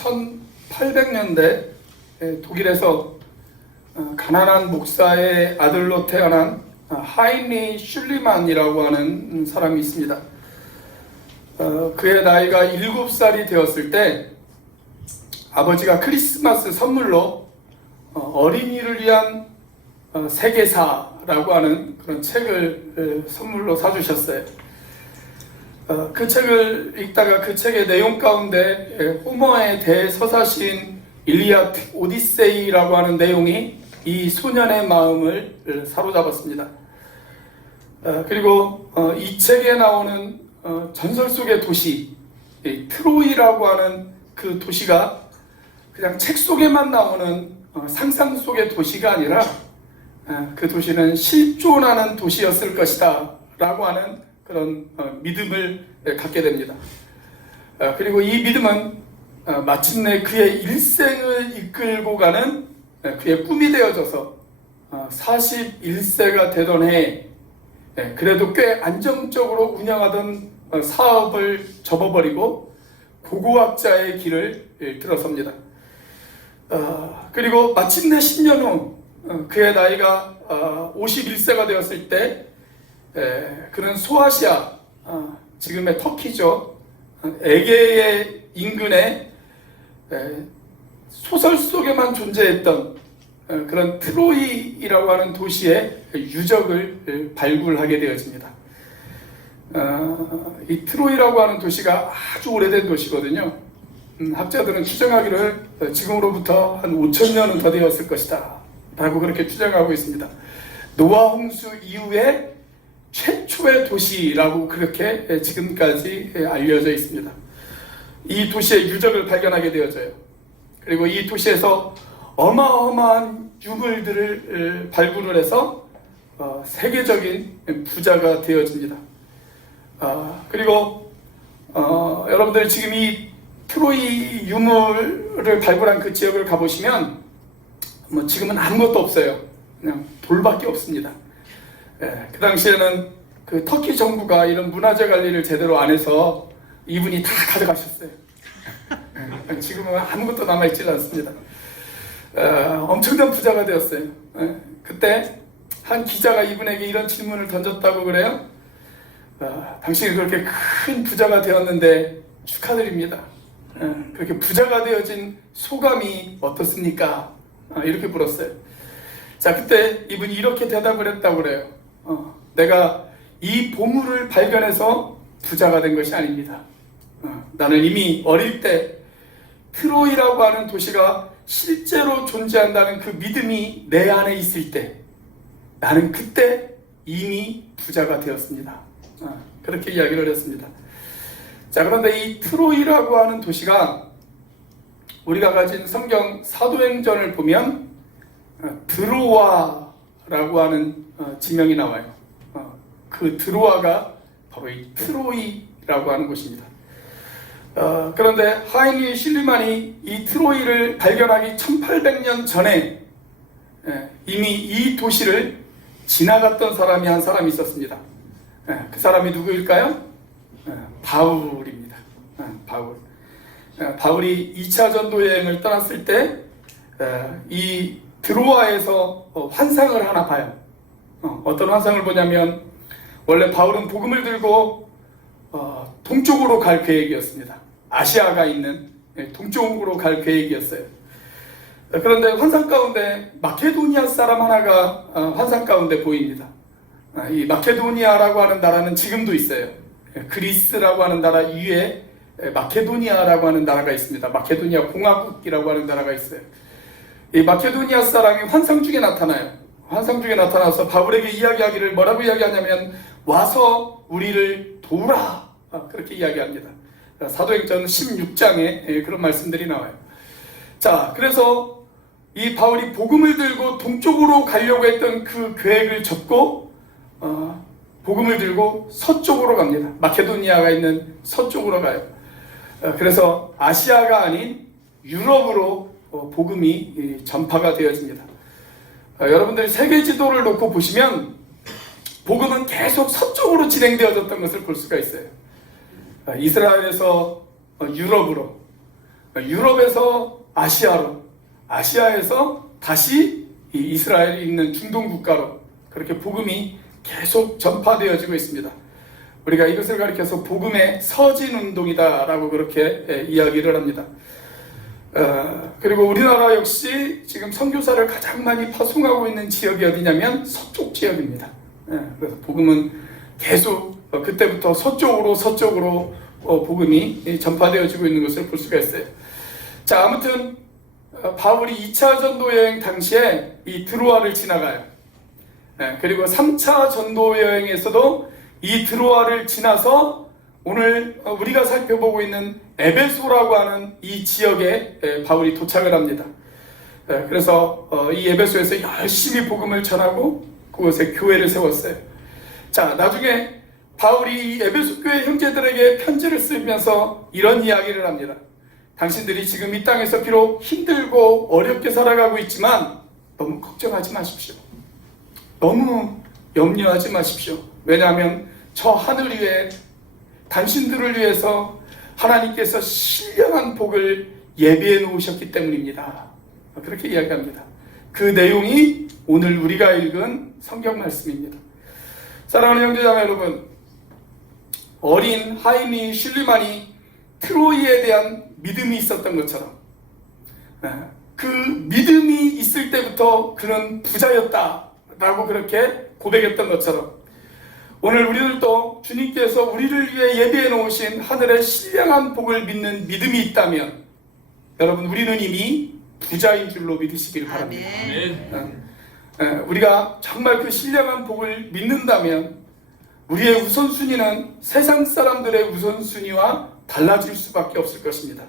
1800년대 독일에서 가난한 목사의 아들로 태어난 하인리 슐리만이라고 하는 사람이 있습니다. 그의 나이가 7살이 되었을 때 아버지가 크리스마스 선물로 어린이를 위한 세계사라고 하는 그런 책을 선물로 사주셨어요. 그 책을 읽다가 그 책의 내용 가운데 호머의 대서사시인 일리아드 오디세이라고 하는 내용이 이 소년의 마음을 사로잡았습니다. 그리고 이 책에 나오는 전설 속의 도시 트로이라고 하는 그 도시가 그냥 책 속에만 나오는 상상 속의 도시가 아니라 그 도시는 실존하는 도시였을 것이다 라고 하는 그런 믿음을 갖게 됩니다. 그리고 이 믿음은 마침내 그의 일생을 이끌고 가는 그의 꿈이 되어져서 41세가 되던 해에 그래도 꽤 안정적으로 운영하던 사업을 접어버리고 고고학자의 길을 들어섭니다. 그리고 마침내 10년 후 그의 나이가 51세가 되었을 때 그는 소아시아, 지금의 터키죠, 에게의 인근에 소설 속에만 존재했던 그런 트로이라고 하는 도시의 유적을 발굴하게 되어집니다. 이 트로이라고 하는 도시가 아주 오래된 도시거든요. 학자들은 추정하기를 지금으로부터 한 5,000년은 더 되었을 것이다 라고 그렇게 추정하고 있습니다. 노아 홍수 이후에 최초의 도시라고 그렇게 지금까지 알려져 있습니다. 이 도시의 유적을 발견하게 되어져요. 그리고 이 도시에서 어마어마한 유물들을 발굴을 해서 세계적인 부자가 되어집니다. 그리고 여러분들 지금 이 트로이 유물을 발굴한 그 지역을 가보시면 지금은 아무것도 없어요. 그냥 돌밖에 없습니다. 그 당시에는 그 터키 정부가 이런 문화재 관리를 제대로 안 해서 이분이 다 가져가셨어요. 지금은 아무것도 남아있지 않습니다. 엄청난 부자가 되었어요. 그때 한 기자가 이분에게 이런 질문을 던졌다고 그래요. 당신이 그렇게 큰 부자가 되었는데 축하드립니다. 그렇게 부자가 되어진 소감이 어떻습니까? 이렇게 물었어요. 자, 그때 이분이 이렇게 대답을 했다고 그래요. 내가 이 보물을 발견해서 부자가 된 것이 아닙니다. 나는 이미 어릴 때 트로이라고 하는 도시가 실제로 존재한다는 그 믿음이 내 안에 있을 때 나는 그때 이미 부자가 되었습니다. 그렇게 이야기를 했습니다. 자, 그런데 이 트로이라고 하는 도시가 우리가 가진 성경 사도행전을 보면 드로아라고 하는 지명이 나와요. 그 드로아가 바로 이 트로이라고 하는 곳입니다. 그런데 하인리 슐리만이 이 트로이를 발견하기 1800년 전에 이미 이 도시를 지나갔던 사람이 한 사람이 있었습니다. 그 사람이 누구일까요? 바울입니다. 바울이 2차 전도 여행을 떠났을 때 이 드로아에서 환상을 하나 봐요. 어떤 환상을 보냐면 원래 바울은 복음을 들고 동쪽으로 갈 계획이었습니다. 아시아가 있는 동쪽으로 갈 계획이었어요. 그런데 환상 가운데 마케도니아 사람 하나가 환상 가운데 보입니다. 이 마케도니아라고 하는 나라는 지금도 있어요. 그리스라고 하는 나라 이외에 마케도니아라고 하는 나라가 있습니다. 마케도니아 공화국이라고 하는 나라가 있어요. 이 마케도니아 사람이 환상 중에 나타나요. 환상 중에 나타나서 바울에게 이야기하기를 뭐라고 이야기하냐면 와서 우리를 도우라, 그렇게 이야기합니다. 사도행전 16장에 그런 말씀들이 나와요. 자, 그래서 이 바울이 복음을 들고 동쪽으로 가려고 했던 그 계획을 접고 복음을 들고 서쪽으로 갑니다. 마케도니아가 있는 서쪽으로 가요. 그래서 아시아가 아닌 유럽으로 복음이 전파가 되어집니다. 여러분들이 세계 지도를 놓고 보시면 복음은 계속 서쪽으로 진행되어졌던 것을 볼 수가 있어요. 이스라엘에서 유럽으로, 유럽에서 아시아로, 아시아에서 다시 이 이스라엘이 있는 중동 국가로 그렇게 복음이 계속 전파되어지고 있습니다. 우리가 이것을 가리켜서 복음의 서진 운동이다라고 그렇게 이야기를 합니다. 그리고 우리나라 역시 지금 선교사를 가장 많이 파송하고 있는 지역이 어디냐면 서쪽 지역입니다. 그래서 복음은 계속 그때부터 서쪽으로 복음이 전파되어지고 있는 것을 볼 수가 있어요. 자, 아무튼 바울이 2차 전도 여행 당시에 이 드로아를 지나가요. 그리고 3차 전도 여행에서도 이 드로아를 지나서 오늘 우리가 살펴보고 있는 에베소라고 하는 이 지역에 바울이 도착을 합니다. 그래서 이 에베소에서 열심히 복음을 전하고 그곳에 교회를 세웠어요. 자, 나중에 바울이 이 에베소 교회 형제들에게 편지를 쓰면서 이런 이야기를 합니다. 당신들이 지금 이 땅에서 비록 힘들고 어렵게 살아가고 있지만 너무 걱정하지 마십시오. 너무 염려하지 마십시오. 왜냐하면 저 하늘 위에 당신들을 위해서 하나님께서 신령한 복을 예비해 놓으셨기 때문입니다. 그렇게 이야기합니다. 그 내용이 오늘 우리가 읽은 성경 말씀입니다. 사랑하는 형제자매 여러분, 어린 하이미 슐리만이 트로이에 대한 믿음이 있었던 것처럼 그 믿음이 있을 때부터 그는 부자였다라고 그렇게 고백했던 것처럼 오늘 우리들도 주님께서 우리를 위해 예비해 놓으신 하늘의 신령한 복을 믿는 믿음이 있다면 여러분, 우리는 이미 부자인 줄로 믿으시길 바랍니다. 우리가 정말 그 신령한 복을 믿는다면 우리의 우선순위는 세상 사람들의 우선순위와 달라질 수밖에 없을 것입니다.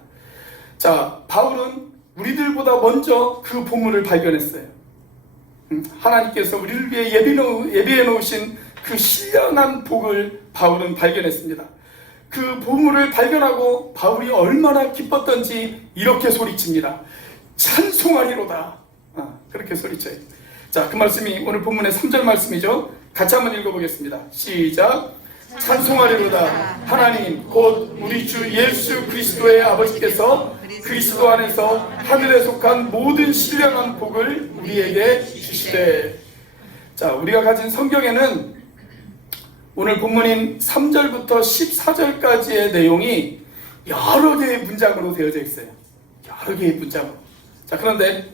자, 바울은 우리들보다 먼저 그 보물을 발견했어요. 하나님께서 우리를 위해 예비해 놓으신 그 신령한 복을 바울은 발견했습니다. 그 보물을 발견하고 바울이 얼마나 기뻤던지 이렇게 소리칩니다. 찬송하리로다. 그렇게 소리쳐요. 자, 그 말씀이 오늘 본문의 3절 말씀이죠. 같이 한번 읽어보겠습니다. 시작. 찬송하리로다. 하나님 곧 우리 주 예수 그리스도의 아버지께서 그리스도 안에서 하늘에 속한 모든 신령한 복을 우리에게 주시되. 자, 우리가 가진 성경에는 오늘 본문인 3절부터 14절까지의 내용이 여러 개의 문장으로 되어져 있어요. 여러 개의 문장으로. 자, 그런데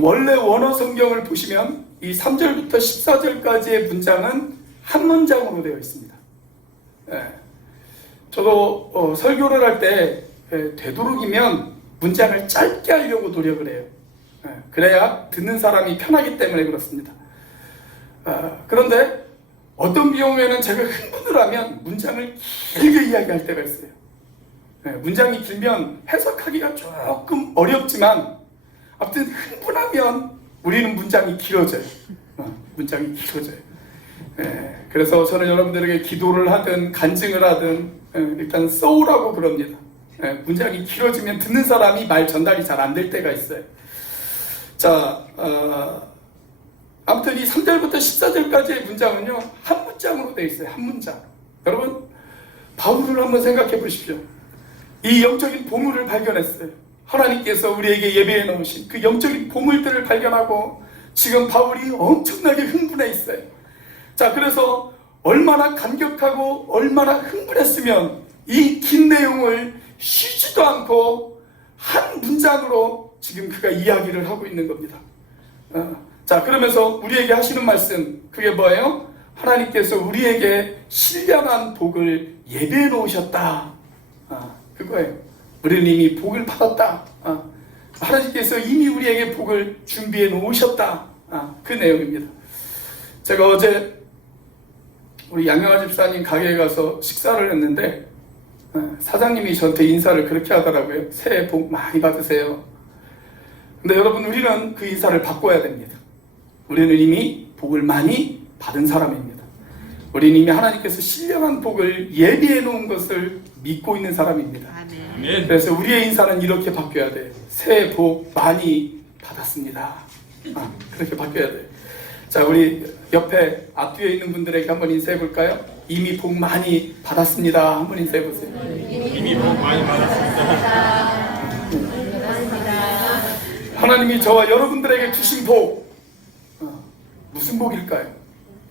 원래 원어 성경을 보시면 이 3절부터 14절까지의 문장은 한 문장으로 되어 있습니다. 저도 설교를 할 때 되도록이면 문장을 짧게 하려고 노력을 해요. 그래야 듣는 사람이 편하기 때문에 그렇습니다. 그런데 어떤 경우에는 제가 흥분을 하면 문장을 길게 이야기할 때가 있어요. 문장이 길면 해석하기가 조금 어렵지만 아무튼 흥분하면 우리는 문장이 길어져요. 문장이 길어져요. 그래서 저는 여러분들에게 기도를 하든 간증을 하든 일단 써오라고 그럽니다. 문장이 길어지면 듣는 사람이 말 전달이 잘 안 될 때가 있어요. 자, 아무튼 이 3절부터 14절까지의 문장은요, 한 문장으로 되어 있어요. 한 문장. 여러분, 바울을 한번 생각해 보십시오. 이 영적인 보물을 발견했어요. 하나님께서 우리에게 예배해 놓으신 그 영적인 보물들을 발견하고 지금 바울이 엄청나게 흥분해 있어요. 자, 그래서 얼마나 감격하고 얼마나 흥분했으면 이 긴 내용을 쉬지도 않고 한 문장으로 지금 그가 이야기를 하고 있는 겁니다. 자, 그러면서 우리에게 하시는 말씀, 그게 뭐예요? 하나님께서 우리에게 신령한 복을 예배해 놓으셨다. 그거예요. 우리는 이미 복을 받았다. 하나님께서 이미 우리에게 복을 준비해 놓으셨다. 그 내용입니다. 제가 어제 우리 양영아 집사님 가게에 가서 식사를 했는데 사장님이 저한테 인사를 그렇게 하더라고요. 새해 복 많이 받으세요. 근데 여러분, 우리는 그 인사를 바꿔야 됩니다. 우리는 이미 복을 많이 받은 사람입니다. 우리는 이미 하나님께서 신령한 복을 예비해 놓은 것을 믿고 있는 사람입니다. 아멘. 그래서 우리의 인사는 이렇게 바뀌어야 돼요. 새해 복 많이 받았습니다. 그렇게 바뀌어야 돼요. 자, 우리 옆에 앞뒤에 있는 분들에게 한번 인사해 볼까요? 이미 복 많이 받았습니다. 한번 인사해 보세요. 이미 복 많이 받았습니다. 하나님이 저와 여러분들에게 주신 복, 무슨 복일까요?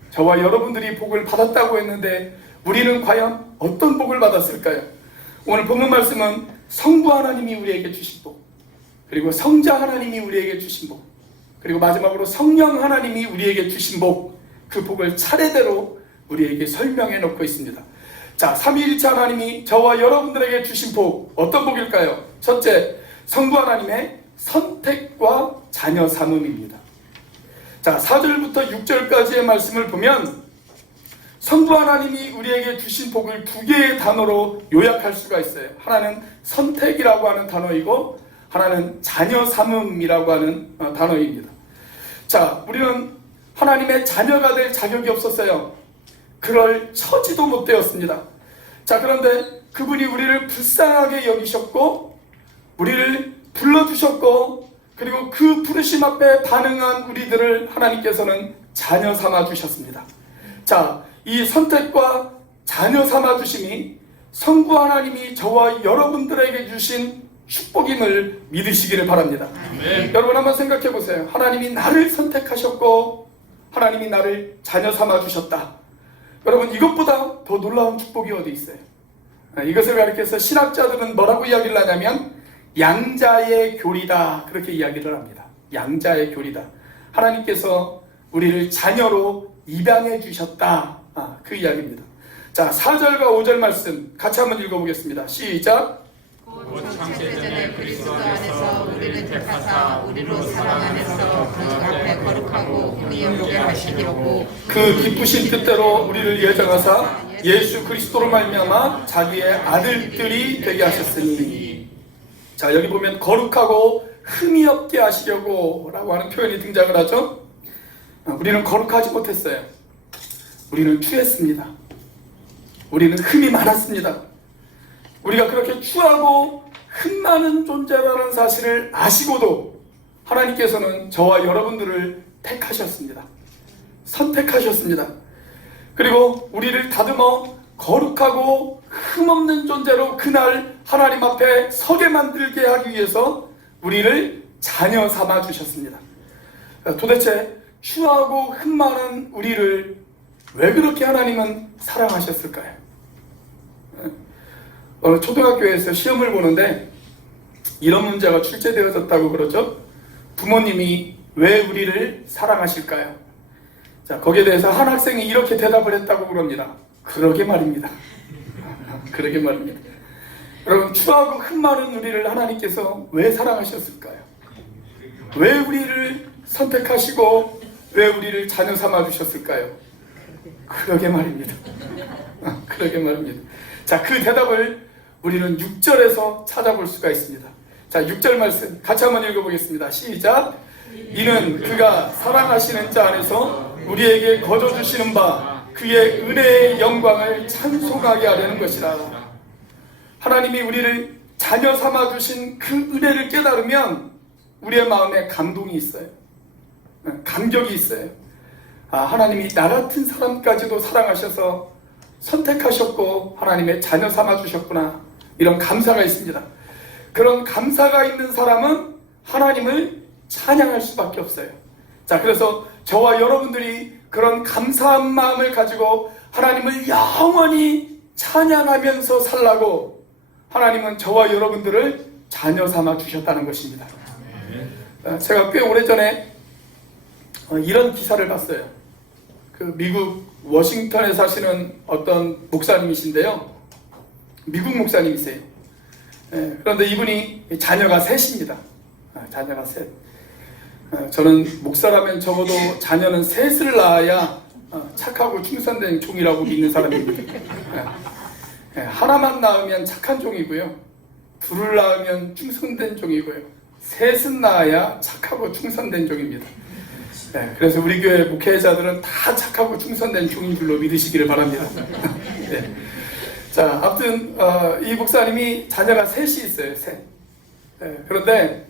저와 여러분들이 복을 받았다고 했는데 우리는 과연 어떤 복을 받았을까요? 오늘 본문 말씀은 성부 하나님이 우리에게 주신 복, 그리고 성자 하나님이 우리에게 주신 복, 그리고 마지막으로 성령 하나님이 우리에게 주신 복, 그 복을 차례대로 우리에게 설명해 놓고 있습니다. 자, 삼위일체 하나님이 저와 여러분들에게 주신 복, 어떤 복일까요? 첫째, 성부 하나님의 선택과 자녀 삼음입니다. 자, 4절부터 6절까지의 말씀을 보면 성부 하나님이 우리에게 주신 복을 두 개의 단어로 요약할 수가 있어요. 하나는 선택이라고 하는 단어이고 하나는 자녀 삼음이라고 하는 단어입니다. 자, 우리는 하나님의 자녀가 될 자격이 없었어요. 그럴 처지도 못 되었습니다. 자, 그런데 그분이 우리를 불쌍하게 여기셨고 우리를 불러주셨고 그리고 그 부르심 앞에 반응한 우리들을 하나님께서는 자녀 삼아 주셨습니다. 자, 이 선택과 자녀 삼아 주심이 성부 하나님이 저와 여러분들에게 주신 축복임을 믿으시기를 바랍니다. 여러분 한번 생각해 보세요. 하나님이 나를 선택하셨고 하나님이 나를 자녀 삼아 주셨다. 여러분, 이것보다 더 놀라운 축복이 어디 있어요? 이것을 가리켜서 신학자들은 뭐라고 이야기를 하냐면 양자의 교리다, 그렇게 이야기를 합니다. 양자의 교리다. 하나님께서 우리를 자녀로 입양해 주셨다, 그 이야기입니다. 자, 4절과 5절 말씀 같이 한번 읽어보겠습니다. 시작. 곧 창세전에 그리스도 안에서 우리를 택하사 우리로 사랑 안에서 그 앞에 거룩하고 의롭게 하시려고 그 기쁘신 뜻대로 우리를 예정하사 예수 그리스도로 말미암아 자기의 아들들이 되게 하셨으니. 자, 여기 보면 거룩하고 흠이 없게 하시려고 라고 하는 표현이 등장을 하죠. 우리는 거룩하지 못했어요. 우리는 추했습니다. 우리는 흠이 많았습니다. 우리가 그렇게 추하고 흠 많은 존재라는 사실을 아시고도 하나님께서는 저와 여러분들을 택하셨습니다. 선택하셨습니다. 그리고 우리를 다듬어 거룩하고 흠없는 존재로 그날 하나님 앞에 서게 만들게 하기 위해서 우리를 자녀 삼아 주셨습니다. 도대체 추하고 흠 많은 우리를 왜 그렇게 하나님은 사랑하셨을까요? 어느 초등학교에서 시험을 보는데 이런 문제가 출제되어졌다고 그러죠. 부모님이 왜 우리를 사랑하실까요? 자, 거기에 대해서 한 학생이 이렇게 대답을 했다고 그럽니다. 그러게 말입니다. 그러게 말입니다. 여러분, 추하고 흠 많은 우리를 하나님께서 왜 사랑하셨을까요? 왜 우리를 선택하시고 왜 우리를 자녀 삼아 주셨을까요? 그러게 말입니다. 그러게 말입니다. 자, 그 대답을 우리는 6절에서 찾아볼 수가 있습니다. 자, 6절 말씀 같이 한번 읽어보겠습니다. 시작. 이는 그가 사랑하시는 자 안에서 우리에게 거저주시는 바 그의 은혜의 영광을 찬송하게 하려는 것이라. 하나님이 우리를 자녀 삼아 주신 그 은혜를 깨달으면 우리의 마음에 감동이 있어요. 감격이 있어요. 하나님이 나 같은 사람까지도 사랑하셔서 선택하셨고 하나님의 자녀 삼아 주셨구나, 이런 감사가 있습니다. 그런 감사가 있는 사람은 하나님을 찬양할 수밖에 없어요. 자, 그래서 저와 여러분들이 그런 감사한 마음을 가지고 하나님을 영원히 찬양하면서 살라고 하나님은 저와 여러분들을 자녀 삼아 주셨다는 것입니다. 제가 꽤 오래전에 이런 기사를 봤어요. 그 미국 워싱턴에 사시는 어떤 목사님이신데요. 미국 목사님이세요. 그런데 이분이 자녀가 셋입니다. 자녀가 셋. 저는 목사라면 적어도 자녀는 셋을 낳아야 착하고 충성된 종이라고 믿는 사람입니다. 하나만 낳으면 착한 종이고요, 둘을 낳으면 충성된 종이고요, 셋은 낳아야 착하고 충성된 종입니다. 그래서 우리 교회 목회자들은 다 착하고 충성된 종인 줄로 믿으시기를 바랍니다. 네. 자, 아무튼 이 목사님이 자녀가 셋이 있어요. 셋. 그런데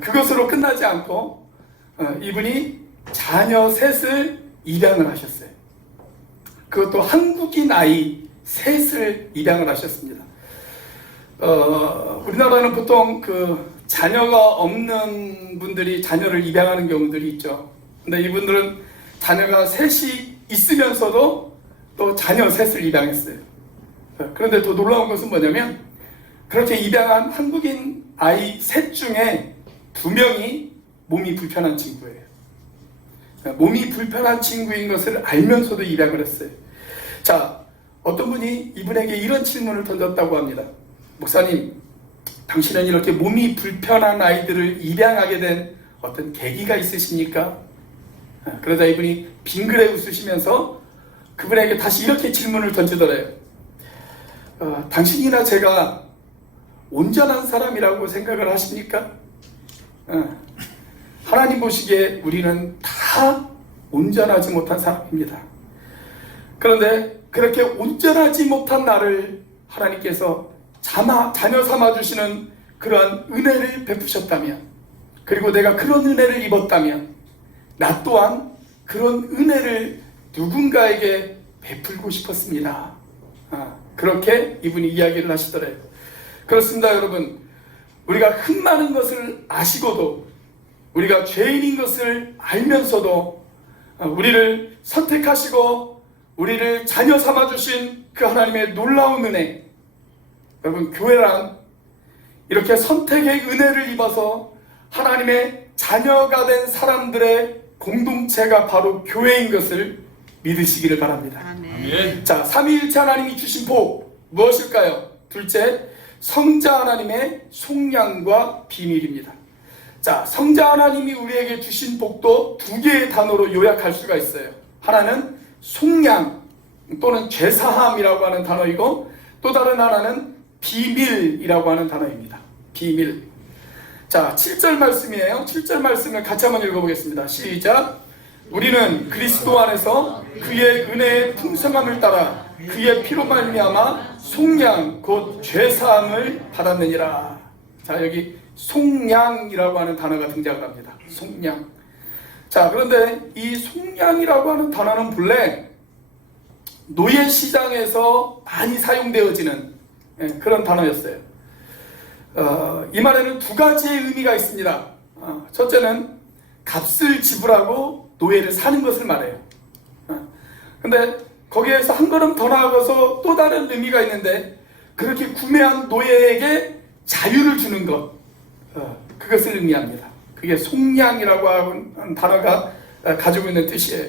그것으로 끝나지 않고 이분이 자녀 셋을 입양을 하셨어요. 그것도 한국인 아이 셋을 입양을 하셨습니다. 우리나라는 보통 그 자녀가 없는 분들이 자녀를 입양하는 경우들이 있죠. 근데 이분들은 자녀가 셋이 있으면서도 또 자녀 셋을 입양했어요. 그런데 더 놀라운 것은 뭐냐면 그렇게 입양한 한국인 아이 셋 중에 2명이 몸이 불편한 친구예요. 몸이 불편한 친구인 것을 알면서도 입양을 했어요. 자, 어떤 분이 이분에게 이런 질문을 던졌다고 합니다. 목사님, 당신은 이렇게 몸이 불편한 아이들을 입양하게 된 어떤 계기가 있으십니까? 그러자 이분이 빙그레 웃으시면서 그분에게 다시 이렇게 질문을 던지더래요. 당신이나 제가 온전한 사람이라고 생각을 하십니까? 하나님 보시기에 우리는 다 온전하지 못한 사람입니다. 그런데 그렇게 온전하지 못한 나를 하나님께서 자녀 삼아주시는 그러한 은혜를 베푸셨다면, 그리고 내가 그런 은혜를 입었다면 나 또한 그런 은혜를 누군가에게 베풀고 싶었습니다. 그렇게 이분이 이야기를 하시더래요. 그렇습니다, 여러분. 우리가 흠 많은 것을 아시고도, 우리가 죄인인 것을 알면서도 우리를 선택하시고 우리를 자녀 삼아주신 그 하나님의 놀라운 은혜, 여러분, 교회란 이렇게 선택의 은혜를 입어서 하나님의 자녀가 된 사람들의 공동체가 바로 교회인 것을 믿으시기를 바랍니다. 아멘. 자, 삼위일체 하나님이 주신 복 무엇일까요? 둘째, 성자 하나님의 속량과 비밀입니다. 자, 성자 하나님이 우리에게 주신 복도 2개의 단어로 요약할 수가 있어요. 하나는 속량 또는 죄사함이라고 하는 단어이고, 또 다른 하나는 비밀이라고 하는 단어입니다. 비밀. 자, 7절 말씀이에요. 7절 말씀을 같이 한번 읽어보겠습니다. 시작. 우리는 그리스도 안에서 그의 은혜의 풍성함을 따라 그의 피로 말미암아 속량 곧 죄사함을 받았느니라. 자, 여기 속량이라고 하는 단어가 등장을 합니다. 속량. 자, 그런데 이 속량이라고 하는 단어는 본래 노예 시장에서 많이 사용되어지는 그런 단어였어요. 이 말에는 2가지의 의미가 있습니다. 첫째는 값을 지불하고 노예를 사는 것을 말해요. 근데 거기에서 한 걸음 더 나아가서 또 다른 의미가 있는데, 그렇게 구매한 노예에게 자유를 주는 것, 그것을 의미합니다. 그게 속량이라고 하는 단어가 가지고 있는 뜻이에요.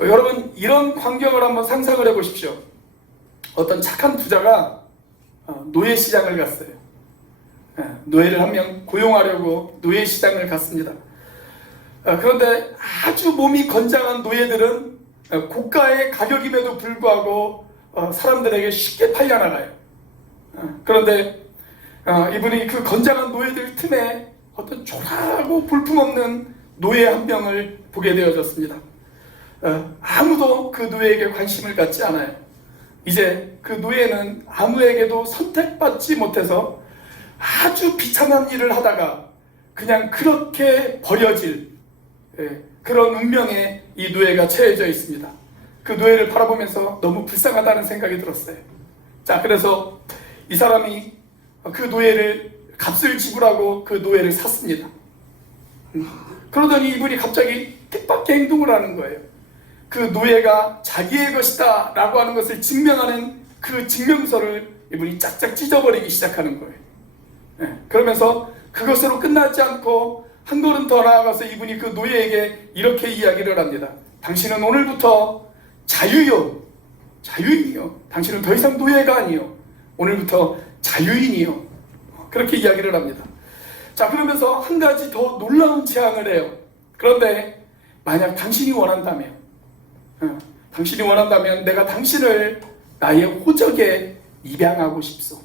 여러분, 이런 광경을 한번 상상을 해보십시오. 어떤 착한 부자가 노예 시장을 갔어요. 노예를 한 명 고용하려고 노예 시장을 갔습니다. 그런데 아주 몸이 건장한 노예들은 고가의 가격임에도 불구하고 사람들에게 쉽게 팔려나가요. 그런데 이분이 그 건장한 노예들 틈에 어떤 초라하고 볼품없는 노예 한 명을 보게 되어졌습니다. 아무도 그 노예에게 관심을 갖지 않아요. 이제 그 노예는 아무에게도 선택받지 못해서 아주 비참한 일을 하다가 그냥 그렇게 버려질 그런 운명에 이 노예가 처해져 있습니다. 그 노예를 바라보면서 너무 불쌍하다는 생각이 들었어요. 자, 그래서 이 사람이 그 노예를 값을 지불하고 그 노예를 샀습니다. 그러더니 이분이 갑자기 뜻밖의 행동을 하는 거예요. 그 노예가 자기의 것이다 라고 하는 것을 증명하는 그 증명서를 이분이 짝짝 찢어버리기 시작하는 거예요. 그러면서 그것으로 끝나지 않고 한 걸음 더 나아가서 이분이 그 노예에게 이렇게 이야기를 합니다. 당신은 오늘부터 자유요, 자유인이요. 당신은 더 이상 노예가 아니요. 오늘부터 자유인이요. 그렇게 이야기를 합니다. 자, 그러면서 한 가지 더 놀라운 제안을 해요. 그런데 만약 당신이 원한다면, 내가 당신을 나의 호적에 입양하고 싶소.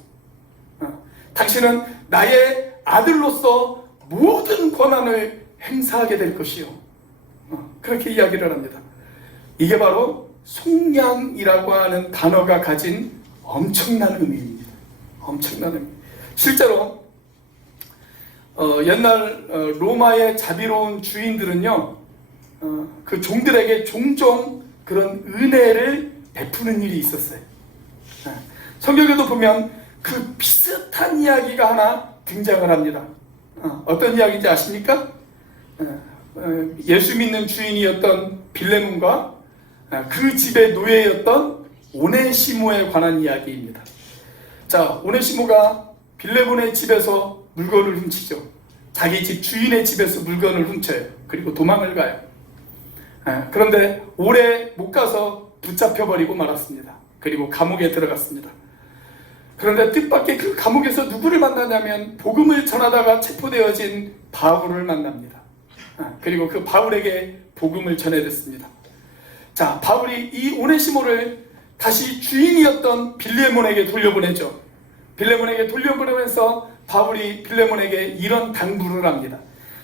당신은 나의 아들로서 모든 권한을 행사하게 될 것이요. 그렇게 이야기를 합니다. 이게 바로 속량이라고 하는 단어가 가진 엄청난 의미입니다. 엄청난 의미. 실제로 옛날 로마의 자비로운 주인들은요, 그 종들에게 종종 그런 은혜를 베푸는 일이 있었어요. 성경에도 보면 그 비슷한 이야기가 하나 등장을 합니다. 어떤 이야기인지 아십니까? 예수 믿는 주인이었던 빌레몬과 그 집의 노예였던 오네시모에 관한 이야기입니다. 자, 오네시모가 빌레몬의 집에서 물건을 훔치죠. 자기 집 주인의 집에서 물건을 훔쳐요. 그리고 도망을 가요. 그런데 오래 못 가서 붙잡혀버리고 말았습니다. 그리고 감옥에 들어갔습니다. 그런데 뜻밖의 그 감옥에서 누구를 만나냐면 복음을 전하다가 체포되어진 바울을 만납니다. 그리고 그 바울에게 복음을 전해듣습니다. 자, 바울이 이 오네시모를 다시 주인이었던 빌레몬에게 돌려보내죠. 빌레몬에게 돌려보내면서 바울이 빌레몬에게 이런 당부를 합니다.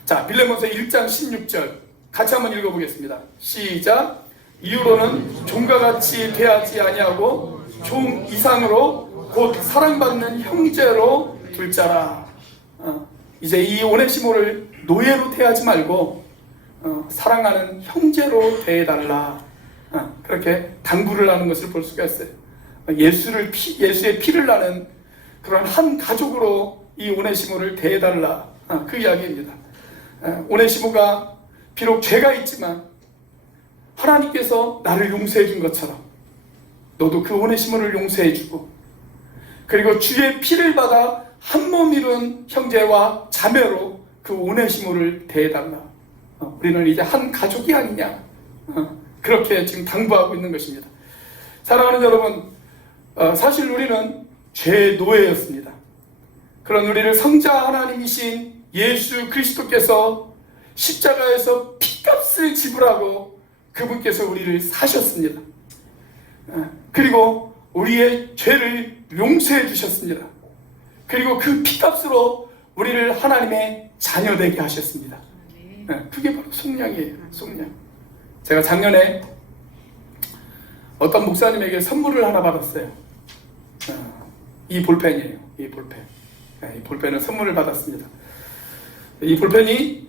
자, 빌레몬서 1장 16절 같이 한번 읽어보겠습니다. 시작. 이후로는 종과 같이 대하지 아니하고 종 이상으로 곧 사랑받는 형제로 둘자라. 이제 이 오네시모를 노예로 대하지 말고 사랑하는 형제로 대해달라. 그렇게 당부를 하는 것을 볼 수가 있어요. 예수의 피를 나는 그런 한 가족으로 이 오네시모를 대해달라. 그 이야기입니다. 오네시모가 비록 죄가 있지만 하나님께서 나를 용서해 준 것처럼 너도 그 오네시모를 용서해 주고, 그리고 주의 피를 받아 한 몸 이룬 형제와 자매로 그 오네시모를 대해달라. 우리는 이제 한 가족이 아니냐. 그렇게 지금 당부하고 있는 것입니다. 사랑하는 여러분, 사실 우리는 죄의 노예였습니다. 그런 우리를 성자 하나님이신 예수 그리스도께서 십자가에서 피값을 지불하고 그분께서 우리를 사셨습니다. 그리고 우리의 죄를 용서해 주셨습니다. 그리고 그 피값으로 우리를 하나님의 자녀되게 하셨습니다. 그게 바로 속량이에요. 속량. 제가 작년에 어떤 목사님에게 선물을 하나 받았어요. 이 볼펜이에요. 이 볼펜. 이 볼펜을 선물을 받았습니다. 이 볼펜이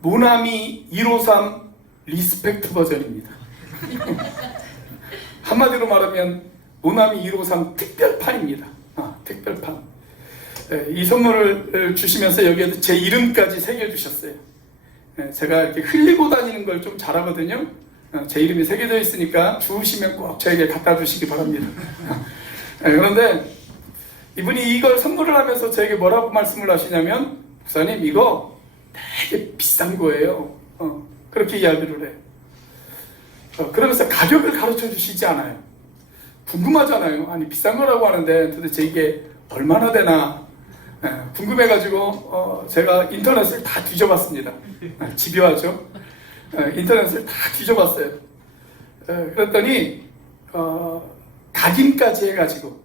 모나미 153 리스펙트 버전입니다. 한마디로 말하면 모나미 153 특별판입니다. 특별판. 이 선물을 주시면서 여기에 제 이름까지 새겨주셨어요. 제가 이렇게 흘리고 다니는 걸 좀 잘하거든요. 제 이름이 새겨져 있으니까 주우시면 꼭 저에게 갖다 주시기 바랍니다. 그런데 이분이 이걸 선물을 하면서 저에게 뭐라고 말씀을 하시냐면, 목사님 이거 되게 비싼 거예요. 그렇게 이야기를 해요. 그러면서 가격을 가르쳐 주시지 않아요. 궁금하잖아요. 아니 비싼 거라고 하는데 도대체 이게 얼마나 되나 궁금해가지고 제가 인터넷을 다 뒤져봤습니다. 집요하죠. 인터넷을 다 뒤져봤어요. 그랬더니 각인까지 해가지고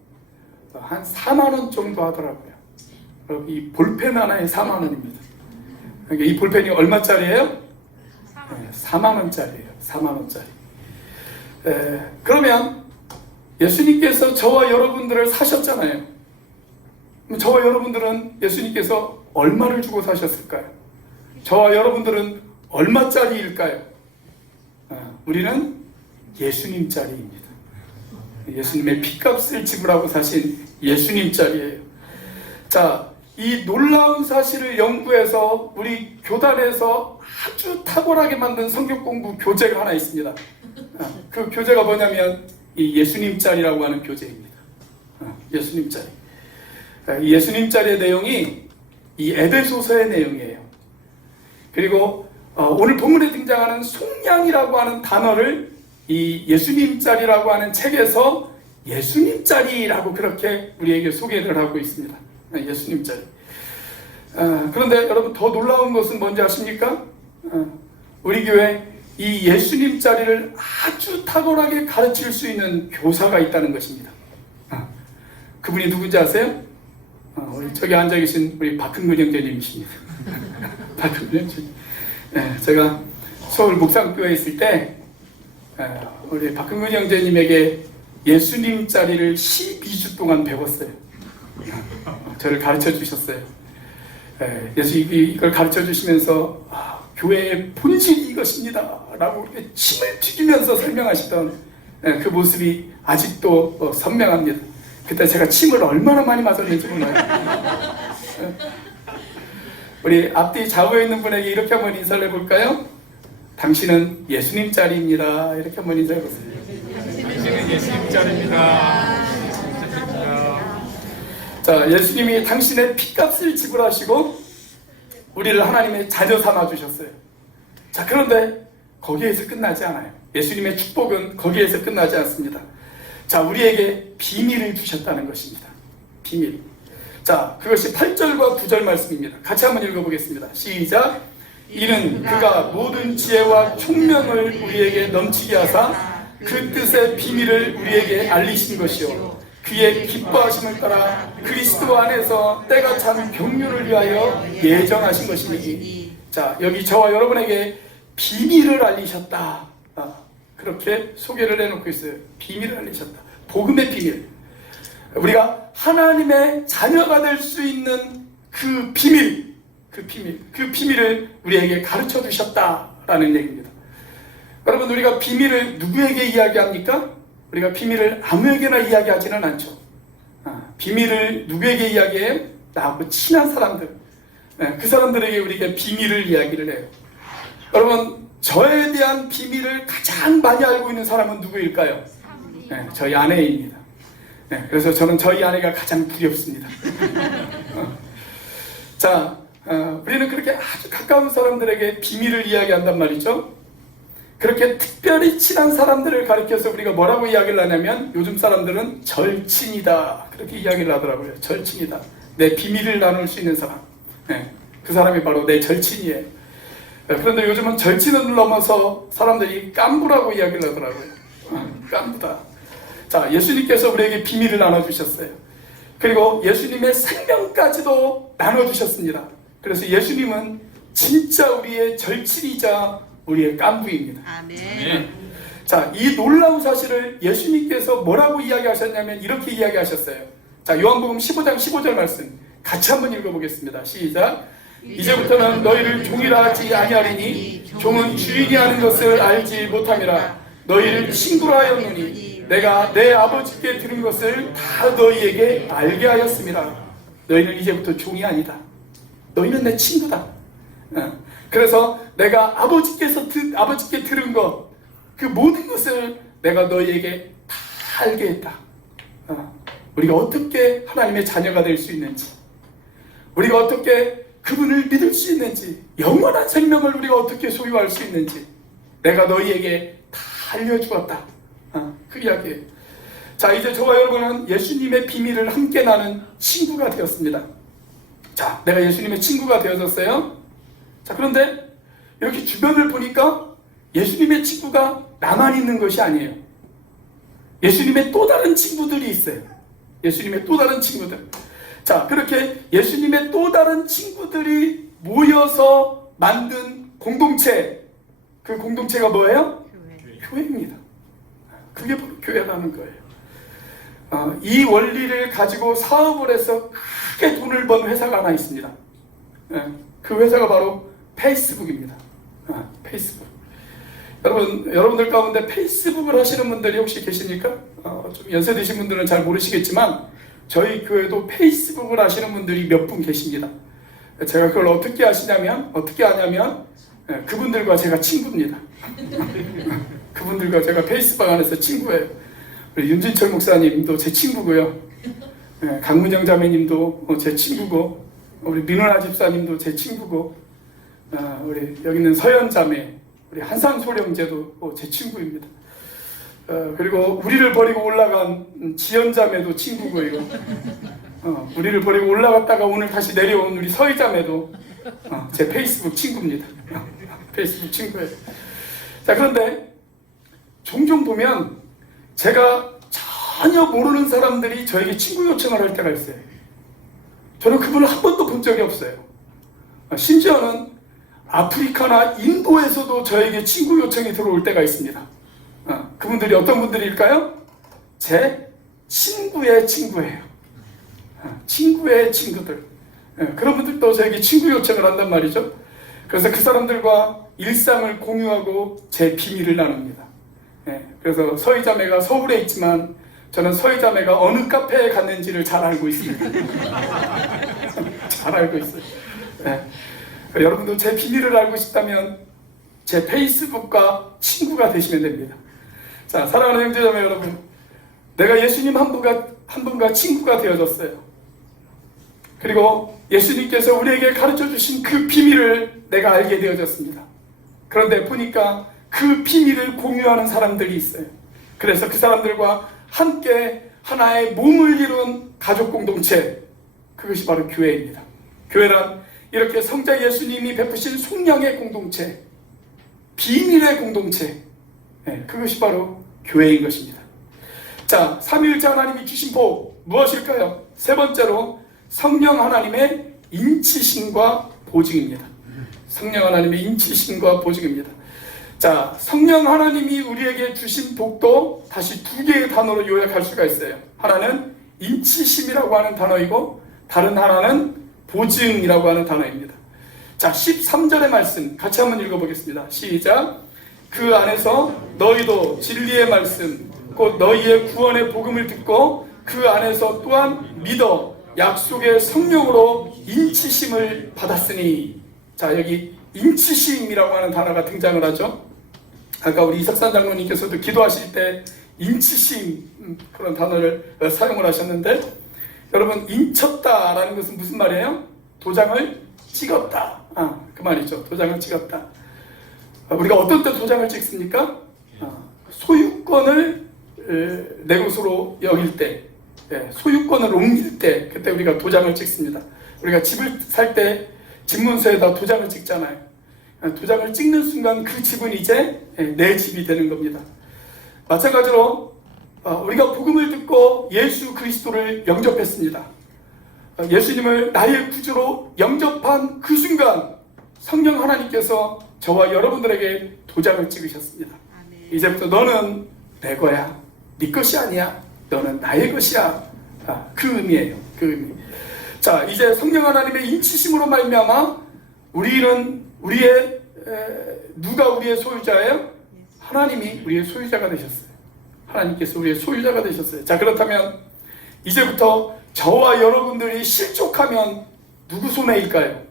한 4만 원 정도 하더라고요. 이 볼펜 하나에 4만 원입니다. 이 볼펜이 얼마짜리예요? 4만 원짜리예요. 4만 원짜리. 그러면 예수님께서 저와 여러분들을 사셨잖아요. 저와 여러분들은 예수님께서 얼마를 주고 사셨을까요? 저와 여러분들은 얼마짜리일까요? 우리는 예수님짜리입니다. 예수님의 피값을 지불하고 사신 예수님짜리예요. 자, 이 놀라운 사실을 연구해서 우리 교단에서 아주 탁월하게 만든 성경 공부 교재가 하나 있습니다. 그 교재가 뭐냐면 이 예수님짜리라고 하는 교재입니다. 예수님짜리. 이 예수님짜리의 내용이 이 에베소서의 내용이에요. 그리고 오늘 본문에 등장하는 속량이라고 하는 단어를 이 예수님짜리라고 하는 책에서 예수님짜리라고 그렇게 우리에게 소개를 하고 있습니다. 예수님짜리. 그런데 여러분 더 놀라운 것은 뭔지 아십니까? 우리 교회 이 예수님짜리를 아주 탁월하게 가르칠 수 있는 교사가 있다는 것입니다. 그분이 누군지 아세요? 우리 저기 앉아 계신 우리 박흥근 형제님이십니다. 박흥근 형제님. 제가 서울 목상교회에 있을 때 우리 박흥근 형제님에게 예수님짜리를 12주 동안 배웠어요. 저를 가르쳐 주셨어요. 이걸 가르쳐 주시면서 교회의 본질이 이것입니다 라고 침을 튀기면서 설명하시던 그 모습이 아직도 선명합니다. 그때 제가 침을 얼마나 많이 맞았는지 몰라요. 우리 앞뒤 좌우에 있는 분에게 이렇게 한번 인사를 해볼까요? 당신은 예수님 짤입니다. 이렇게 한번 인사해보세요. 당신은 예수님 짤입니다. 자, 예수님이 당신의 피값을 지불하시고 우리를 하나님의 자녀 삼아 주셨어요. 자, 그런데 거기에서 끝나지 않아요. 예수님의 축복은 거기에서 끝나지 않습니다. 자, 우리에게 비밀을 주셨다는 것입니다. 비밀. 자, 그것이 8절과 9절 말씀입니다. 같이 한번 읽어보겠습니다. 시작. 이는 그가 모든 지혜와 총명을 우리에게 넘치게 하사 그 뜻의 비밀을 우리에게 알리신 것이요 그의 기뻐하심을 따라 그리스도 안에서 때가 찬 경륜을 위하여 예정하신 것이니. 자, 여기 저와 여러분에게 비밀을 알리셨다. 그렇게 소개를 해놓고 있어요. 비밀을 알리셨다. 복음의 비밀. 우리가 하나님의 자녀가 될 수 있는 그 비밀을 우리에게 가르쳐 주셨다라는 얘기입니다. 여러분, 우리가 비밀을 누구에게 이야기합니까? 우리가 비밀을 아무에게나 이야기하지는 않죠. 비밀을 누구에게 이야기해요? 나하고 친한 사람들. 그 사람들에게 우리가 비밀을 이야기를 해요. 여러분, 저에 대한 비밀을 가장 많이 알고 있는 사람은 누구일까요? 저희 아내입니다. 그래서 저는 저희 아내가 가장 두렵습니다. 자, 우리는 그렇게 아주 가까운 사람들에게 비밀을 이야기한단 말이죠. 그렇게 특별히 친한 사람들을 가리켜서 우리가 뭐라고 이야기를 하냐면 요즘 사람들은 절친이다 그렇게 이야기를 하더라고요. 절친이다. 내 비밀을 나눌 수 있는 사람. 그 사람이 바로 내 절친이에요. 그런데 요즘은 절친을 넘어서 사람들이 깐부라고 이야기를 하더라고요. 깐부다. 자, 예수님께서 우리에게 비밀을 나눠주셨어요. 그리고 예수님의 생명까지도 나눠주셨습니다. 그래서 예수님은 진짜 우리의 절친이자 우리의 깐부입니다. 아멘. 자, 이 놀라운 사실을 예수님께서 뭐라고 이야기하셨냐면 이렇게 이야기하셨어요. 자, 요한복음 15장 15절 말씀 같이 한번 읽어보겠습니다. 시작. 이제부터는 너희를 종이라 하지 아니하리니 종은 주인이 하는 것을 알지 못함이라. 너희를 친구라 하였노니 내가 내 아버지께 들은 것을 다 너희에게 알게 하였습니다. 너희는 이제부터 종이 아니다. 너희는 내 친구다. 그래서 내가 아버지께 들은 것, 그 모든 것을 내가 너희에게 다 알게 했다. 우리가 어떻게 하나님의 자녀가 될 수 있는지, 우리가 어떻게 그분을 믿을 수 있는지, 영원한 생명을 우리가 어떻게 소유할 수 있는지 내가 너희에게 다 알려주었다. 그 이야기예요. 자, 이제 저와 여러분은 예수님의 비밀을 함께 나눈 친구가 되었습니다. 자, 내가 예수님의 친구가 되어졌어요. 자, 그런데 이렇게 주변을 보니까 예수님의 친구가 나만 있는 것이 아니에요. 예수님의 또 다른 친구들이 있어요. 예수님의 또 다른 친구들. 자, 그렇게 예수님의 또 다른 친구들이 모여서 만든 공동체. 그 공동체가 뭐예요? 교회입니다. 그게 바로 교회라는 거예요. 이 원리를 가지고 사업을 해서 크게 돈을 번 회사가 하나 있습니다. 그 회사가 바로 페이스북입니다. 페이스북. 여러분들 가운데 페이스북을 하시는 분들이 혹시 계십니까? 좀 연세 드신 분들은 잘 모르시겠지만 저희 교회도 페이스북을 하시는 분들이 몇 분 계십니다. 제가 그걸 어떻게 하냐면 그분들과 제가 친구입니다. 그분들과 제가 페이스북 안에서 친구예요. 우리 윤진철 목사님도 제 친구고요. 강문영 자매님도 제 친구고, 우리 민원아 집사님도 제 친구고, 우리 여기 있는 서현 자매, 우리 한산 소령제도 제 친구입니다. 그리고 우리를 버리고 올라간 지연 자매도 친구고요. 우리를 버리고 올라갔다가 오늘 다시 내려온 우리 서희 자매도 제 페이스북 친구입니다. 페이스북 친구예요. 자, 그런데 종종 보면 제가 전혀 모르는 사람들이 저에게 친구 요청을 할 때가 있어요. 저는 그분을 한 번도 본 적이 없어요. 심지어는 아프리카나 인도에서도 저에게 친구 요청이 들어올 때가 있습니다. 그분들이 어떤 분들일까요? 제 친구의 친구예요. 친구의 친구들. 그런 분들도 저에게 친구 요청을 한단 말이죠. 그래서 그 사람들과 일상을 공유하고 제 비밀을 나눕니다. 그래서 서희 자매가 서울에 있지만 저는 서희 자매가 어느 카페에 갔는지를 잘 알고 있습니다. 잘 알고 있어요. 네. 여러분도 제 비밀을 알고 싶다면 제 페이스북과 친구가 되시면 됩니다. 자, 사랑하는 형제자매 여러분, 내가 예수님 한 분과 친구가 되어졌어요. 그리고 예수님께서 우리에게 가르쳐 주신 그 비밀을 내가 알게 되어졌습니다. 그런데 보니까 그 비밀을 공유하는 사람들이 있어요. 그래서 그 사람들과 함께 하나의 몸을 이룬 가족 공동체, 그것이 바로 교회입니다. 교회란 이렇게 성자 예수님이 베푸신 속량의 공동체, 비밀의 공동체, 그것이 바로 교회인 것입니다. 자, 삼위일체 하나님이 주신 복 무엇일까요? 세 번째로 성령 하나님의 인치심과 보증입니다. 성령 하나님의 인치심과 보증입니다. 자, 성령 하나님이 우리에게 주신 복도 다시 두 개의 단어로 요약할 수가 있어요. 하나는 인치심이라고 하는 단어이고 다른 하나는 보증이라고 하는 단어입니다. 자, 13절의 말씀 같이 한번 읽어보겠습니다. 시작. 그 안에서 너희도 진리의 말씀 곧 너희의 구원의 복음을 듣고 그 안에서 또한 믿어 약속의 성령으로 인치심을 받았으니. 자, 여기 인치심이라고 하는 단어가 등장을 하죠. 아까 우리 이석산 장로님께서도 기도하실 때 인치심 그런 단어를 사용을 하셨는데, 여러분, 인쳤다라는 것은 무슨 말이에요? 도장을 찍었다. 그 말이죠. 도장을 찍었다. 우리가 어떤 때 도장을 찍습니까? 소유권을 내 것으로 여길 때, 소유권을 옮길 때, 그때 우리가 도장을 찍습니다. 우리가 집을 살 때 집문서에다 도장을 찍잖아요. 도장을 찍는 순간 그 집은 이제 내 집이 되는 겁니다. 마찬가지로 우리가 복음을 듣고 예수 그리스도를 영접했습니다. 예수님을 나의 구주로 영접한 그 순간 성령 하나님께서 저와 여러분들에게 도장을 찍으셨습니다. 이제부터 너는 내 거야. 네 것이 아니야. 너는 나의 것이야. 그 의미예요. 그 의미. 자, 이제 성령 하나님의 인치심으로 말미암아 누가 우리의 소유자예요? 하나님이 우리의 소유자가 되셨어요. 하나님께서 우리의 소유자가 되셨어요. 자, 그렇다면 이제부터 저와 여러분들이 실족하면 누구 손해일까요?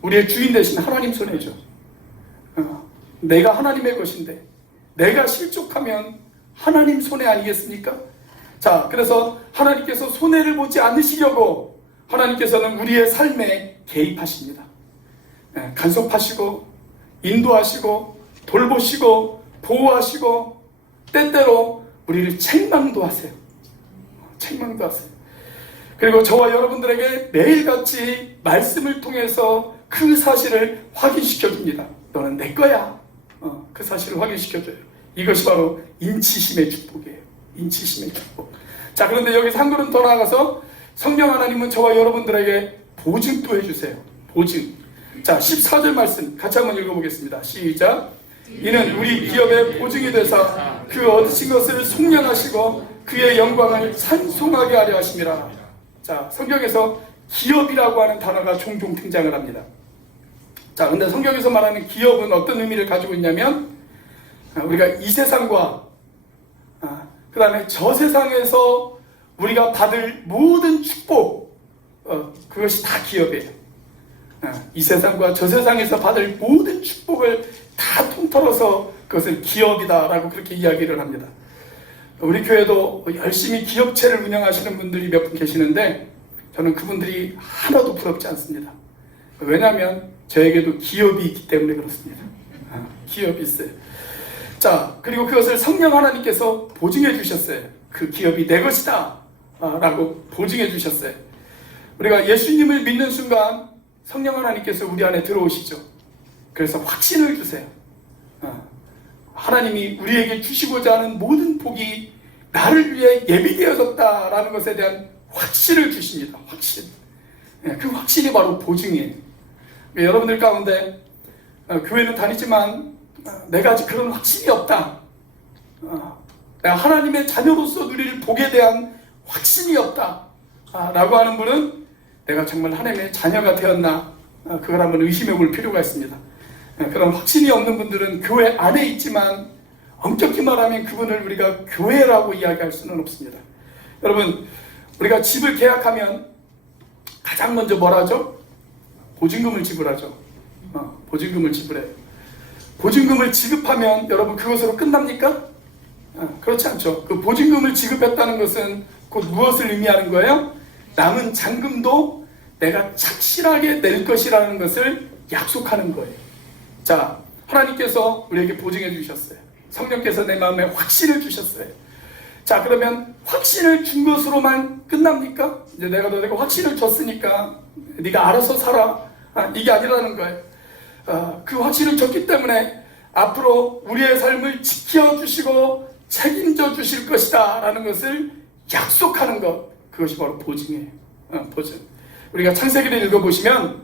우리의 주인 되신 하나님 손해죠. 내가 하나님의 것인데 내가 실족하면 하나님 손해 아니겠습니까? 자, 그래서 하나님께서 손해를 보지 않으시려고 하나님께서는 우리의 삶에 개입하십니다. 간섭하시고 인도하시고 돌보시고 보호하시고 때때로 우리를 책망도 하세요. 책망도 하세요. 그리고 저와 여러분들에게 매일같이 말씀을 통해서 그 사실을 확인시켜 줍니다. 너는 내 거야. 그 사실을 확인시켜 줘요. 이것이 바로 인치심의 축복이에요. 인치심의 축복. 자, 그런데 여기서 한 걸음 더 나아가서 성령 하나님은 저와 여러분들에게 보증도 해주세요. 보증. 자, 14절 말씀 같이 한번 읽어보겠습니다. 시작. 이는 우리 기업의 보증이 되사 그 얻으신 것을 속량하시고 그의 영광을 찬송하게 하려 하심이라. 자, 성경에서 기업이라고 하는 단어가 종종 등장을 합니다. 자, 근데 성경에서 말하는 기업은 어떤 의미를 가지고 있냐면 우리가 이 세상과 그 다음에 저 세상에서 우리가 받을 모든 축복, 그것이 다 기업이에요. 이 세상과 저 세상에서 받을 모든 축복을 다 통틀어서 그것을 기업이다라고 그렇게 이야기를 합니다. 우리 교회도 열심히 기업체를 운영하시는 분들이 몇 분 계시는데 저는 그분들이 하나도 부럽지 않습니다. 왜냐하면 저에게도 기업이 있기 때문에 그렇습니다. 기업이 있어요. 자, 그리고 그것을 성령 하나님께서 보증해 주셨어요. 그 기업이 내 것이다 라고 보증해 주셨어요. 우리가 예수님을 믿는 순간 성령 하나님께서 우리 안에 들어오시죠. 그래서 확신을 주세요. 하나님이 우리에게 주시고자 하는 모든 복이 나를 위해 예비되어졌다라는 것에 대한 확신을 주십니다. 확신. 그 확신이 바로 보증이에요. 여러분들 가운데 교회는 다니지만 내가 아직 그런 확신이 없다. 내가 하나님의 자녀로서 누릴 복에 대한 확신이 없다. 라고 하는 분은 내가 정말 하나님의 자녀가 되었나? 그걸 한번 의심해 볼 필요가 있습니다. 그런 확신이 없는 분들은 교회 안에 있지만 엄격히 말하면 그분을 우리가 교회라고 이야기할 수는 없습니다. 여러분, 우리가 집을 계약하면 가장 먼저 뭘 하죠? 보증금을 지불하죠. 보증금을 지불해요. 보증금을 지급하면 여러분 그것으로 끝납니까? 그렇지 않죠. 그 보증금을 지급했다는 것은 곧 무엇을 의미하는 거예요? 남은 잔금도 내가 착실하게 낼 것이라는 것을 약속하는 거예요. 자, 하나님께서 우리에게 보증해 주셨어요. 성령께서 내 마음에 확신을 주셨어요. 자, 그러면 확신을 준 것으로만 끝납니까? 이제 내가 너에게 확신을 줬으니까 네가 알아서 살아. 이게 아니라는 거예요. 그 확신을 줬기 때문에 앞으로 우리의 삶을 지켜주시고 책임져 주실 것이다 라는 것을 약속하는 것, 그것이 바로 보증이에요. 보증. 우리가 창세기를 읽어보시면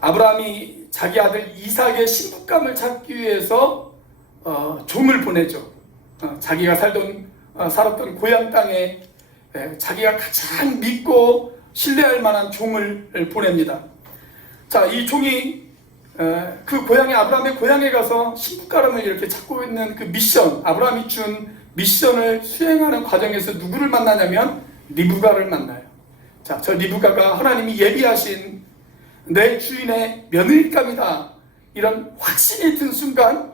아브라함이 자기 아들 이삭의 신부감을 찾기 위해서 종을 보내죠. 자기가 살았던 고향 땅에 자기가 가장 믿고 신뢰할 만한 종을 보냅니다. 자, 이 종이 그 고향에, 아브라함의 고향에 가서 신부가람을 이렇게 찾고 있는 그 미션, 아브라함이 준 미션을 수행하는 과정에서 누구를 만나냐면 리브가를 만나요. 자, 저 리브가가 하나님이 예비하신 내 주인의 며느리감이다, 이런 확신이 든 순간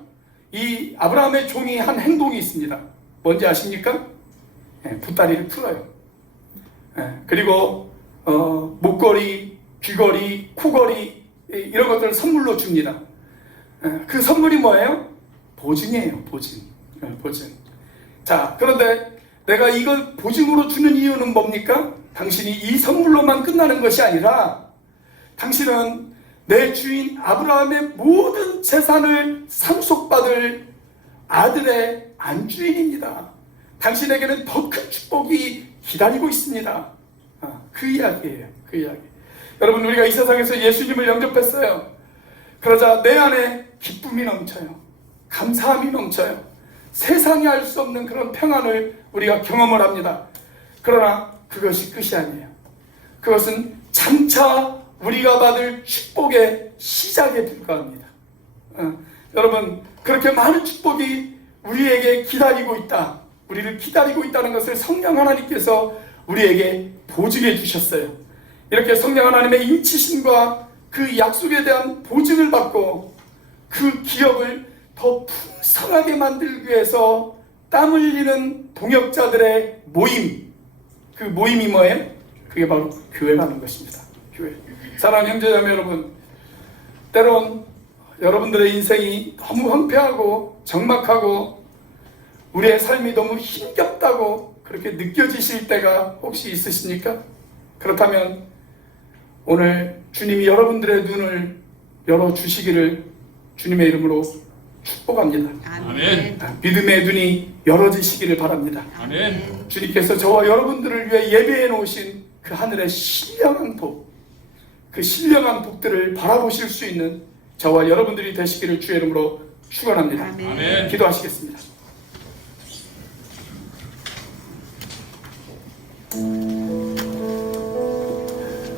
이 아브라함의 종이 한 행동이 있습니다. 뭔지 아십니까? 붓다리를 풀어요. 그리고 목걸이, 귀걸이, 코걸이, 이런 것들을 선물로 줍니다. 그 선물이 뭐예요? 보증이에요. 보증. 보증. 자, 그런데 내가 이걸 보증으로 주는 이유는 뭡니까? 당신이 이 선물로만 끝나는 것이 아니라 당신은 내 주인 아브라함의 모든 재산을 상속받을 아들의 안주인입니다. 당신에게는 더 큰 축복이 기다리고 있습니다. 그 이야기예요. 그 이야기. 여러분, 우리가 이 세상에서 예수님을 영접했어요. 그러자 내 안에 기쁨이 넘쳐요. 감사함이 넘쳐요. 세상이 알 수 없는 그런 평안을 우리가 경험을 합니다. 그러나 그것이 끝이 아니에요. 그것은 장차 우리가 받을 축복의 시작에 불과합니다. 여러분, 그렇게 많은 축복이 우리에게 기다리고 있다, 우리를 기다리고 있다는 것을 성령 하나님께서 우리에게 보증해 주셨어요. 이렇게 성령 하나님의 인치심과 그 약속에 대한 보증을 받고 그 기업을 더 풍성하게 만들기 위해서 땀 흘리는 동역자들의 모임, 그 모임이 뭐예요? 그게 바로 교회라는 것입니다. 교회. 사랑하는 형제자매 여러분, 때론 여러분들의 인생이 너무 황폐하고 적막하고 우리의 삶이 너무 힘겹다고 그렇게 느껴지실 때가 혹시 있으십니까? 그렇다면 오늘 주님이 여러분들의 눈을 열어주시기를 주님의 이름으로 축복합니다. 아멘. 믿음의 눈이 열어지시기를 바랍니다. 아멘. 주님께서 저와 여러분들을 위해 예배해 놓으신 그 하늘의 신령한 복, 그 신령한 복들을 바라보실 수 있는 저와 여러분들이 되시기를 주의 이름으로 축원합니다. 아멘. 기도하시겠습니다.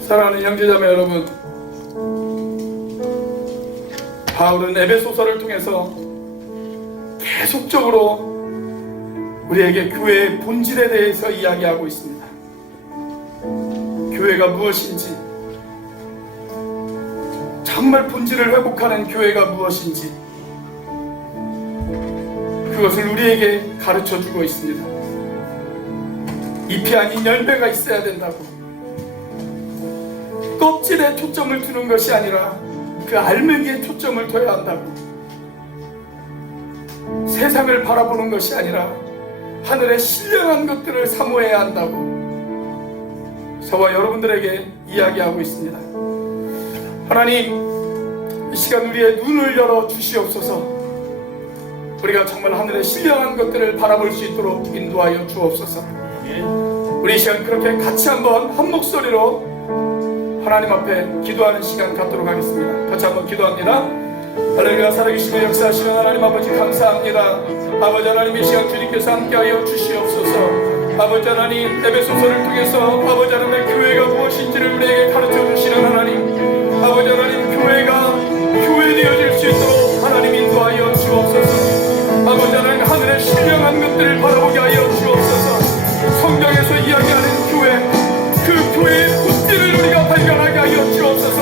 사랑하는 형제자매 여러분, 바울은 에베소서를 통해서 계속적으로 우리에게 교회의 본질에 대해서 이야기하고 있습니다. 교회가 무엇인지, 정말 본질을 회복하는 교회가 무엇인지, 그것을 우리에게 가르쳐주고 있습니다. 잎이 아닌 열매가 있어야 된다고, 껍질에 초점을 두는 것이 아니라 그 알맹이에 초점을 둬야 한다고, 세상을 바라보는 것이 아니라 하늘의 신령한 것들을 사모해야 한다고 저와 여러분들에게 이야기하고 있습니다. 하나님, 이 시간 우리의 눈을 열어 주시옵소서. 우리가 정말 하늘의 신령한 것들을 바라볼 수 있도록 인도하여 주옵소서. 우리 이 시간 그렇게 같이 한번 한 목소리로 하나님 앞에 기도하는 시간 갖도록 하겠습니다. 같이 한번 기도합니다. 할렐루야. 살아계시고 역사하시는 하나님 아버지 감사합니다. 아버지 하나님, 이 시간 주님께서 함께하여 주시옵소서. 아버지 하나님, 에베소서를 통해서 아버지 하나님의 교회가 무엇인지를 우리에게 가르쳐 주시는 하나님, 아버지 하나님, 교회가 교회 되어질 수 있도록 하나님 인도하여 주옵소서. 아버지 하나님, 하늘의 신령한 것들을 바라보게 하여 주옵소서. 성경에서 이야기하는 교회, 그 교회의 본질을 우리가 발견하게 하여 주옵소서.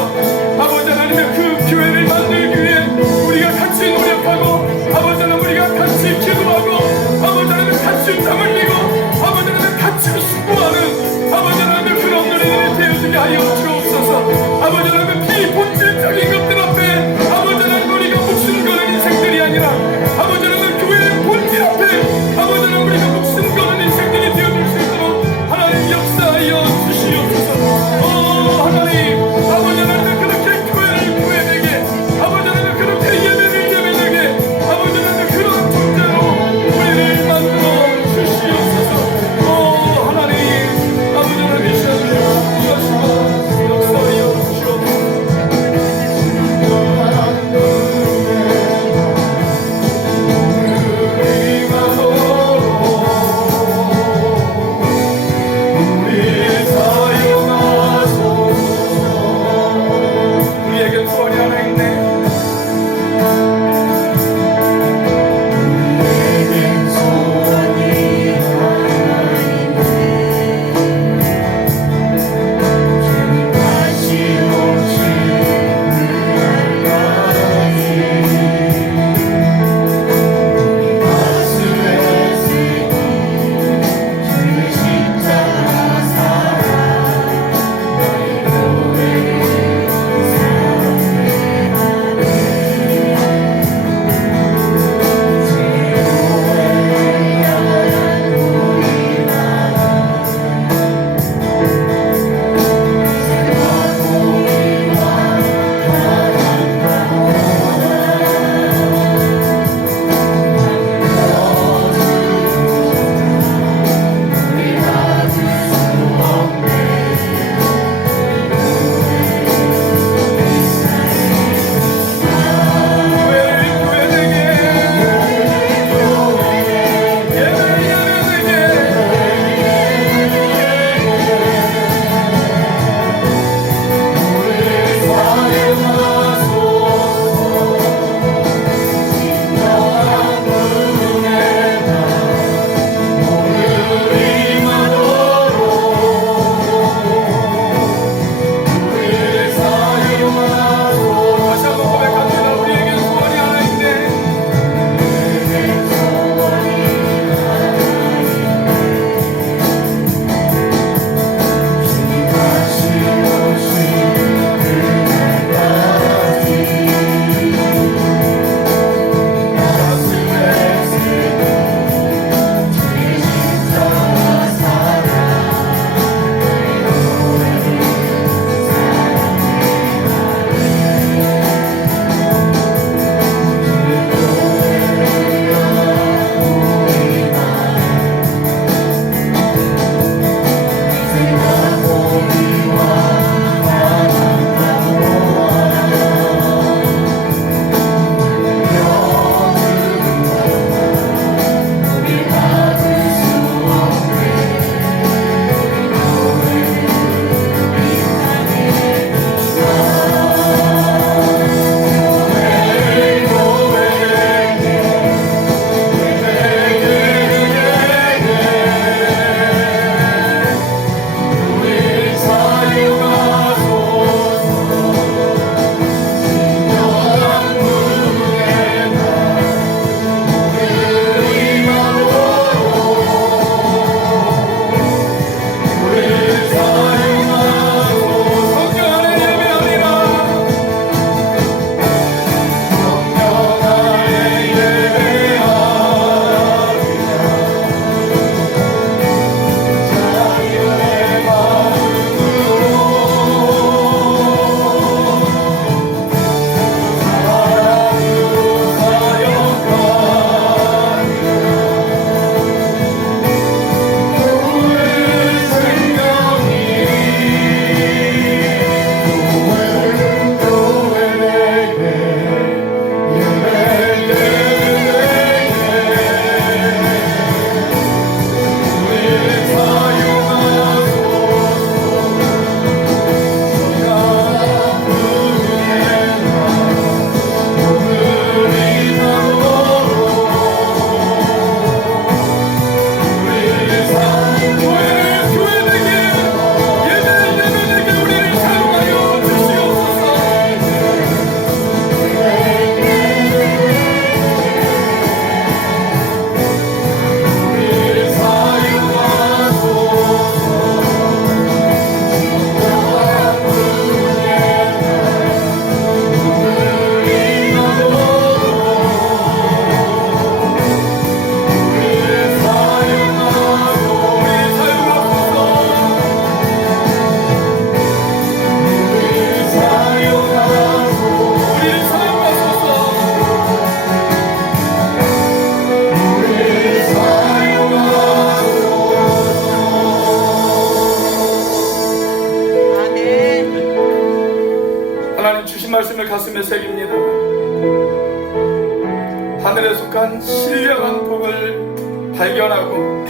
신령한 복을 발견하고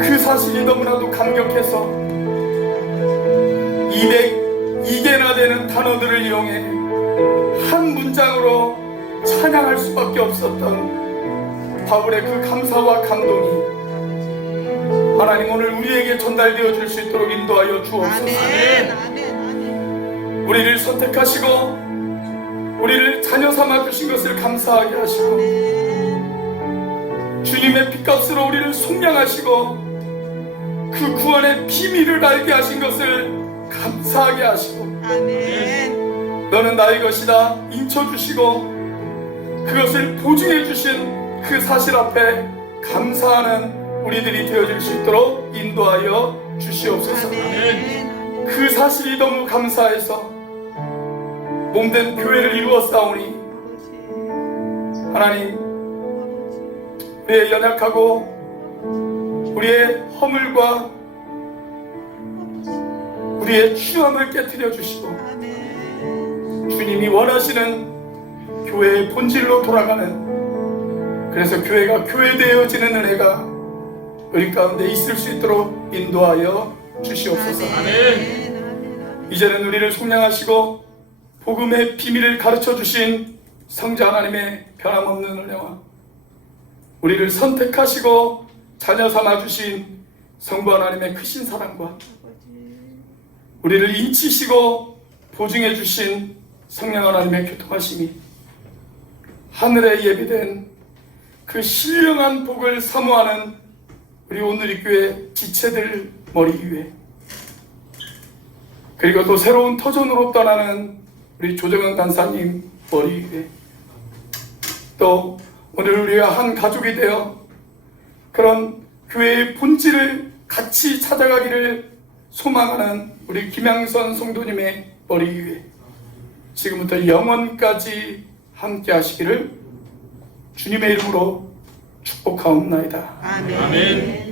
그 사실이 너무나도 감격해서 202개나 되는 단어들을 이용해 한 문장으로 찬양할 수밖에 없었던 바울의 그 감사와 감동이 하나님 오늘 우리에게 전달되어 줄 수 있도록 인도하여 주옵소서. 우리를 선택하시고 우리를 자녀 삼아 주신 것을 감사하게 하시고 주님의 핏값으로 우리를 속량하시고 그 구원의 비밀을 알게 하신 것을 감사하게 하시고 너는 나의 것이다 인쳐주시고 그것을 보증해 주신 그 사실 앞에 감사하는 우리들이 되어질 수 있도록 인도하여 주시옵소서. 그 사실이 너무 감사해서 몸된 교회를 이루었사오니 하나님 우리의 연약하고 우리의 허물과 우리의 취함을 깨트려 주시고 주님이 원하시는 교회의 본질로 돌아가는 그래서 교회가 교회되어지는 은혜가 우리 가운데 있을 수 있도록 인도하여 주시옵소서. 이제는 우리를 속량하시고 복음의 비밀을 가르쳐 주신 성자 하나님의 변함없는 은혜와 우리를 선택하시고 자녀 삼아 주신 성부 하나님의 크신 사랑과 우리를 인치시고 보증해 주신 성령 하나님의 교통하심이 하늘에 예비된 그 신령한 복을 사모하는 우리 오늘의 교회 지체들 머리 위에 그리고 또 새로운 터전으로 떠나는 우리 조정은 간사님 머리 위에 또 오늘 우리가 한 가족이 되어 그런 교회의 본질을 같이 찾아가기를 소망하는 우리 김양선 성도님의 머리 위에 지금부터 영원까지 함께 하시기를 주님의 이름으로 축복하옵나이다. 아멘.